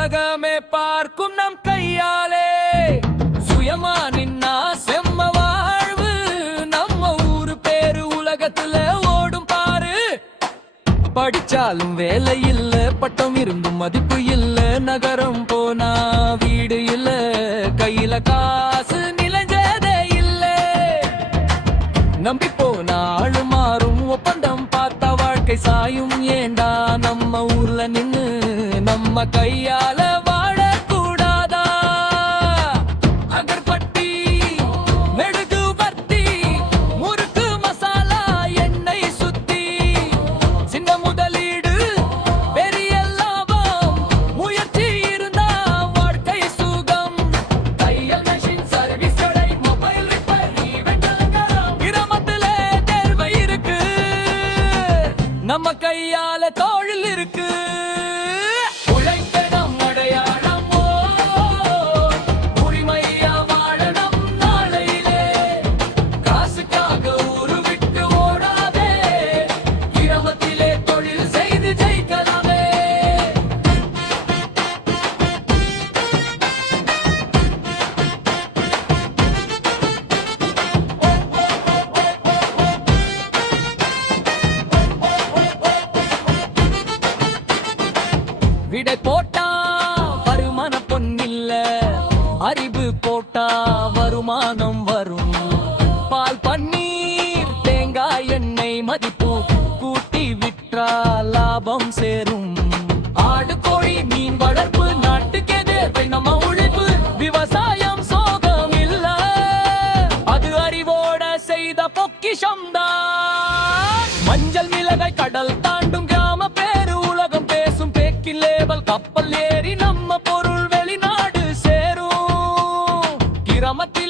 உலகமே பார்க்கும் நம் கையாலே சுயமா நின்னா செம்ம வாழ்வு. நம்ம ஊரு பேரு உலகத்துல ஓடும் பாரு. படிச்சாலும் வேலை இல்ல, பட்டம் இருந்தும் மதிப்பு இல்ல, நகரம் போனா வீடு இல்ல, கையில காசு நிலைஞ்சதே இல்ல. நம்பி போனா ஆளு மாறும், ஒப்பந்தம் பார்த்தா வாழ்க்கை சாயும். ஏண்டா நம்ம ஊர்ல நின்னு நம்ம கையால வாழக்கூடாதா? அகர்பட்டி, மெழுகுவர்த்தி, முறுக்கு மசாலா, எண்ணெய் சுத்தி, சின்ன முதலீடு பெரிய லாபம், முயற்சி இருந்தா வாழ்க்கை சுகம். தையல் மெஷின், சர்வீஸ் கடை, மொபைல் ரிப்பேர், ஈவென்ட் அலங்காரம், கிராமத்திலே தேர்வை இருக்கு, நம்ம கையால தொழில் இருக்கு. விடை போட்டா வருமான பொன்னில்ல, அறிவு போட்டா வருமானம் வரும். பால், பன்னீர், தேங்காய் எண்ணெய் மதிப்பு கூட்டி விற்றா லாபம் சேரும். ஆடு, கோழி, மீன் வளர்ப்பு நாட்டுக்கே தேவை நம்ம உழைப்பு. விவசாயம் சோகம் இல்ல, அது அறிவோட செய்த பொக்கிஷம்தான். மஞ்சள், மிளகாய், கடல் தாண்டும் கிராம பேரு உலகம் பேசும் லேபல். கப்பல் ஏறி நம்ம பொருள் வெளிநாடு சேரும். கிராமத்தில்